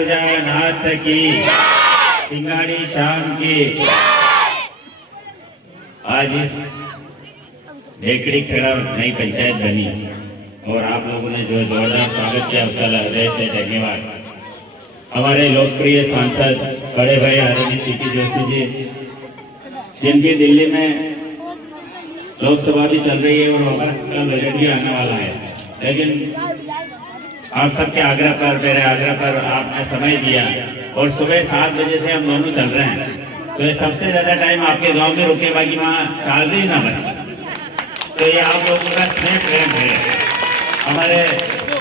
भुजंगनाथ की, सिंगाड़ी शाम की। आज इस ढेकड़ी खेड़ा नई पंचायत बनी और आप लोगों ने जो जोरदार स्वागत किया उसका हृदय से धन्यवाद। हमारे लोकप्रिय सांसद बड़े भाई आदरणीय सीपी जोशी जी, जिनकी दिल्ली में लोकसभा भी चल रही है और हमारा बजट भी आने वाला है, लेकिन आप सबके आग्रह पर, मेरे आग्रह पर आपने समय दिया और सुबह 7 बजे से हम दोनों चल रहे हैं। तो ये सबसे ज्यादा टाइम आपके गांव में रुके, बाकी वहाँ चाल भी ना बने। तो ये आप लोगों का स्नेह प्रेम है। हमारे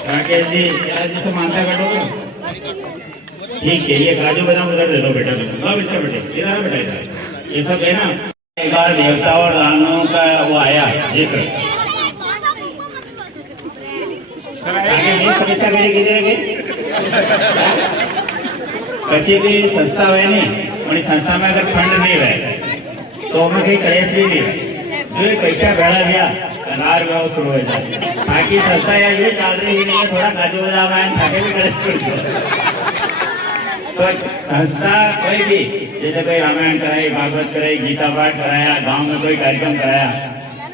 राकेश जी, जी से मानता कटोगे, ठीक है। ये काजू बादाम उधर दे दो बेटा, बेटा बेटे इधर बेटा, ये सब है ना। एक बार देवता और दानवों का वो आया जिक्र, कशी भी संस्था है नहीं, संस्था में अगर फंड नहीं रहे तो हमें कहीं कलेश भी नहीं, जो पैसा भेड़ा दिया अनार में शुरू हो जाए। बाकी संस्था या ये चल रही नहीं है, थोड़ा काजू बादाम आए खाके भी कलेश। तो संस्था कोई भी, जैसे कोई रामायण कराई, भागवत कराई, गीता पाठ कराया, गांव में कोई कार्यक्रम कराया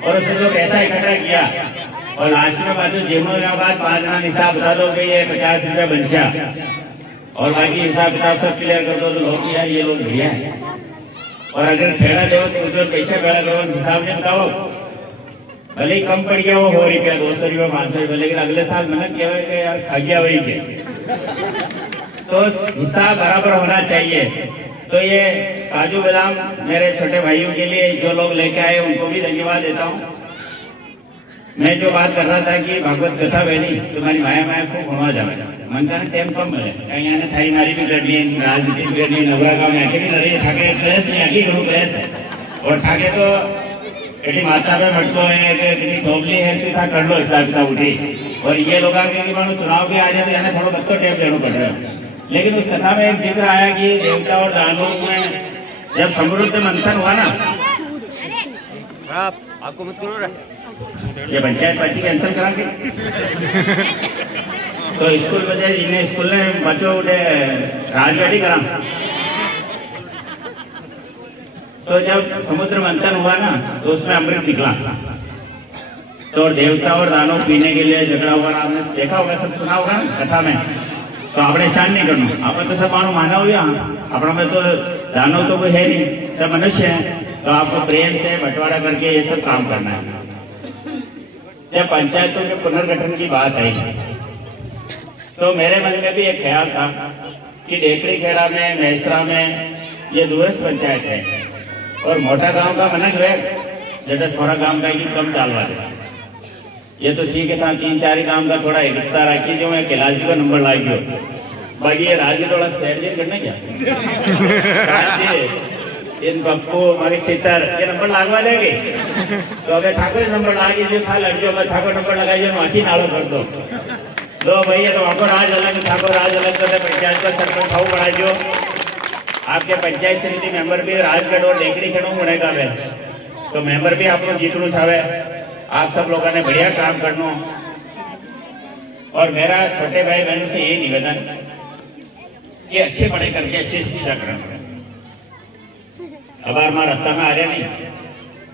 और उसमें जो पैसा इकट्ठा किया और लास्ट में बाजू जिम्मों बाद 5 दिन हिसाब बता दो कि ये 50 रुपया बचा और बाकी हिसाब किताब सब क्लियर कर दो तो लोग किया ये लोग भैया है। और अगर खेड़ा दो तो जो पैसा भेड़ा करो हिसाब नहीं बताओ, भले ही कम पड़ गया वो 100 रुपया 200 रुपया 500 रुपया, लेकिन अगले साल मैंने कहा यार खा गया वही के। तो हिसाब बराबर होना चाहिए। तो ये काजू बादाम मेरे छोटे भाइयों के लिए जो लोग लेके आए उनको भी धन्यवाद देता हूँ। मैं जो बात कर रहा था कि भागवत कथा बहनी तुम्हारी माया माया खूब घुमा जाए, मन का टाइम कम है, कहीं आने थाई मारी भी कर ली, राजनीति भी कर ली, नवरा गाँव में आके भी लड़ी, ठाके नहीं आगे करूँ गए और ठाके तो कटी माता में भटको है कि ठोबली है कि था कर लो हिसाब किताब उठी। और ये लोग आगे चुनाव भी आ जाए तो यहाँ थोड़ा बच्चों टेप लेना पड़ रहा है। लेकिन उस कथा में एक जिक्र आया कि देवता और दानवों में जब समृद्ध मंथन हुआ ना, आपको मत करो ये पंचायत पार्टी कैंसिल करा के तो स्कूल बजे इन्हें स्कूल में बच्चों उठे राजगाड़ी करा। तो जब समुद्र मंथन हुआ ना तो उसमें अमृत निकला, तो देवता और दानव पीने के लिए झगड़ा हुआ। आपने देखा होगा, सब सुना होगा कथा में। तो आपने शान नहीं करना, आपने तो सब मानो माना हुआ, अपना में तो दानव तो कोई है नहीं, सब मनुष्य है। तो आपको प्रेम से बंटवारा करके ये सब काम करना है। जब पंचायतों के पुनर्गठन की बात आई तो मेरे मन में भी एक ख्याल था कि ढेकड़ी खेड़ा में, मैसरा में ये दूरस्थ पंचायत है और मोटा गांव का मनक है, जैसे थोड़ा गांव का ही कम चाल वाले ये तो ठीक है था। 3-4 गांव का थोड़ा एकता रखी जो है कैलाश जी का नंबर ला गया, बाकी ये राज्य थोड़ा शहर करना क्या इन पप्पू हमारे चितर ये नंबर लगवा लेंगे। तो अगर ठाकुर नंबर लागे जो था लड़कियों में ठाकुर नंबर लगाइए माटी नाड़ो कर दो भैया। तो आपको राज अलग ठाकुर राज अलग करते पंचायत का सरपंच भाव बढ़ा दो। आपके पंचायत समिति मेंबर भी राजगढ़ और ढेकड़ी खेड़ों बनेगा वे, तो मेंबर भी आपको जीतनु चाहे। आप सब लोगों ने बढ़िया काम करना और मेरा छोटे भाई बहनों से यही निवेदन कि अच्छे पढ़े करके अच्छी शिक्षा करना। अब हमारा रास्ता में आ रहा नहीं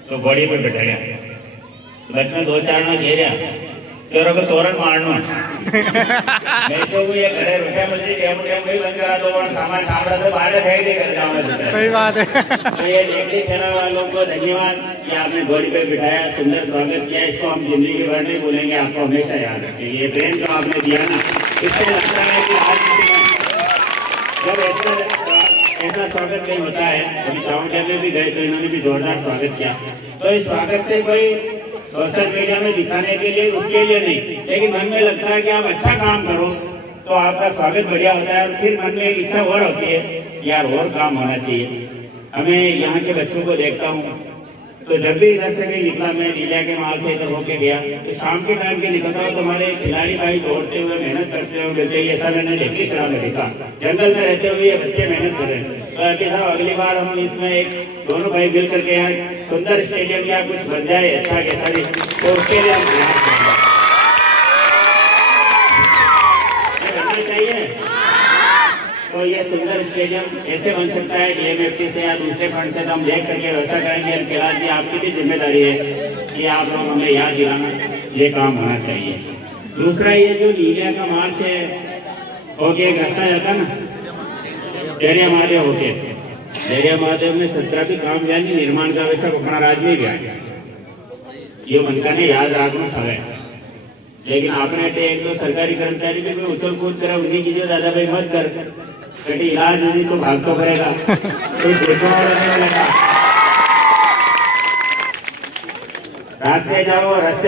तो बॉडी पे बैठा गया, बच में 2-4 नो दे रहा चोरों को तोरण मारनो नहीं तो वो ये घरे रुपया मिलती गेम भी बंद करा दो और सामान खामड़ा तो बाहर फेंक दे कर जाऊंगा। सही बात है। तो ये ढेकड़ी खेड़ा वालों को धन्यवाद कि आपने घोड़ी पे बिठाया, सुंदर स्वागत किया। इसको हम जिंदगी भर नहीं भूलेंगे, आपको हमेशा याद रखेंगे। ये प्रेम जो आपने दिया ना, इससे लगता है कि जब ऐसा स्वागत नहीं होता है। अभी चावंडिया में भी गए तो इन्होंने भी जोरदार स्वागत किया। तो इस स्वागत से कोई सोशल मीडिया में दिखाने के लिए उसके लिए नहीं, लेकिन मन में लगता है कि आप अच्छा काम करो तो आपका स्वागत बढ़िया होता है और फिर मन में एक इच्छा और होती है कि यार और काम होना चाहिए। हमें यहाँ के बच्चों को देखता हूँ तो जब भी इधर से कहीं निकला, मैं लीला के माल से इधर होके गया तो शाम के टाइम पे निकलता हूँ तो हमारे खिलाड़ी भाई दौड़ते हुए मेहनत करते हुए मिलते हैं। ऐसा मैंने ढेकड़ी खेड़ा में देखा, जंगल में रहते हुए ये बच्चे मेहनत कर रहे हैं। तो ऐसे साहब अगली बार हम इसमें एक दोनों भाई मिल करके यहाँ सुंदर स्टेडियम या कुछ बन जाए अच्छा कैसा भी, तो उसके लिए हम बनना चाहिए। कैसे बन सकता है डीएमएफटी से या दूसरे फंड से, तो हम देख करके व्यवस्था करेंगे। कैलाश जी आपकी भी जिम्मेदारी है कि आप लोग हमें याद दिलाना, ये काम होना चाहिए। दूसरा ये जो लीलिया का मार्च है होके एक रास्ता जाता ना जरिया महादेव होके, जरिया महादेव में 17 भी काम जानी निर्माण का वैसा अपना राज में गया, ये मनका ने याद रखना सवय। लेकिन आपने एक दो सरकारी कर्मचारी भी कोई उछल कूद करे उन्हीं कीजिए, दादा भाई मत कर, कभी इलाज नहीं तो भाग तो करेगा, कोई देखने वाला लगा। रास्ते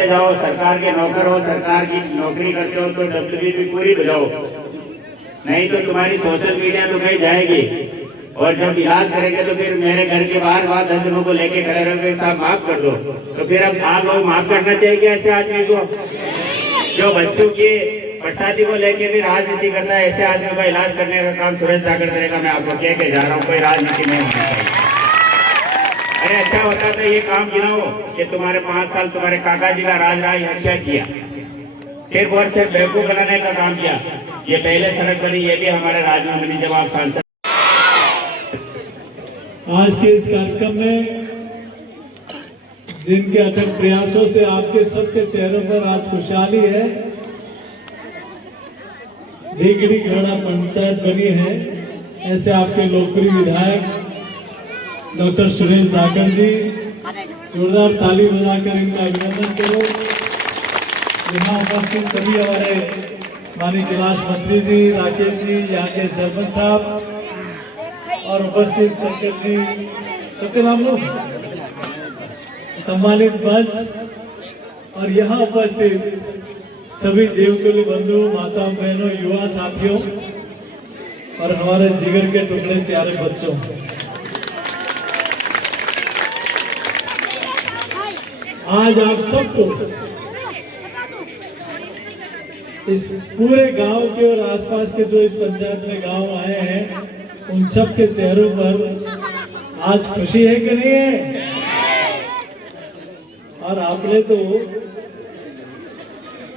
जाओ, सरकार के नौकर हो, सरकार की नौकरी करते हो तो डब्ल्यूबी पूरी बजाओ, नहीं तो तुम्हारी सोशल मीडिया तो कहीं जाएगी। और जब इलाज करेंगे तो फिर मेरे घर के बाहर 10 जनों को लेके खड़े रहोगे, साहब माफ कर दो, तो फिर अब आप लोग माफ करना चाहिए ऐसे आदमी को जो बच्चों की प्रसादी को लेके भी राजनीति करता है। ऐसे आदमी का इलाज करने का काम सुरेश धाकड़ करेगा। मैं आपको कह के जा रहा हूँ, कोई राजनीति नहीं होनी चाहिए। अरे अच्छा होता था ये काम गिनाओ कि तुम्हारे 5 साल तुम्हारे काका जी का राज क्या किया, सिर्फ और सिर्फ बेवकूफ बनाने का काम किया। ये पहले सड़क बनी, ये भी हमारे राज में बनी जब आप सांसद। आज के इस कार्यक्रम में जिनके अथक प्रयासों से आपके सबके चेहरों पर आज खुशहाली है, ढीगड़ी घड़ा पंचायत बनी है, ऐसे आपके लोकप्रिय विधायक डॉक्टर सुरेश धाकड़ जी, जोरदार ताली बजाकर इनका अभिनंदन करो। यहाँ उपस्थित सभी हमारे माननीय कैलाश मंत्री जी, राकेश जी, यहाँ के सरपंच साहब और उपस्थित शंकर जी, सबके नाम लो, सम्मानित मंच और यहाँ उपस्थित सभी देवतुल्य बंधु, माताओं, बहनों, युवा साथियों और हमारे जिगर के टुकड़े प्यारे बच्चों, आज आप सबको इस पूरे गांव के और आसपास के जो इस पंचायत में गांव आए हैं, उन सब के चेहरों पर आज खुशी है कि नहीं है? और आपने तो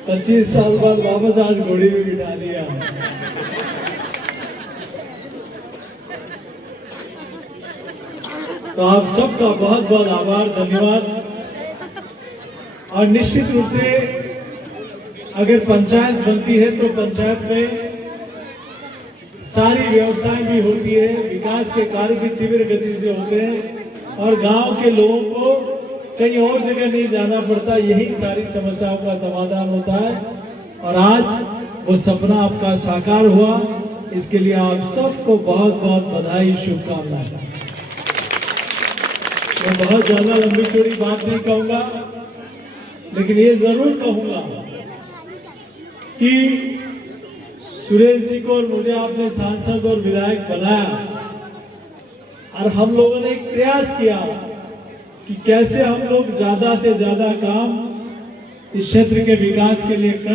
25 साल बाद वापस आज घोड़ी में बिठा लिया। तो आप सबका बहुत बहुत आभार, धन्यवाद। और निश्चित रूप से अगर पंचायत बनती है तो पंचायत में सारी व्यवस्थाएं भी होती है, विकास के कार्य भी तीव्र गति से होते हैं और गांव के लोगों को कहीं और जगह नहीं जाना पड़ता, यही सारी समस्याओं का समाधान होता है। और आज वो सपना आपका साकार हुआ, इसके लिए आप सबको बहुत बहुत बधाई, शुभकामनाएं। मैं बहुत ज्यादा लंबी चौड़ी बात नहीं कहूंगा, लेकिन ये जरूर कहूंगा कि सुरेश जी को और मुझे आपने सांसद और विधायक बनाया और हम लोगों ने एक प्रयास किया कि कैसे हम लोग ज्यादा से ज्यादा काम इस क्षेत्र के विकास के लिए कर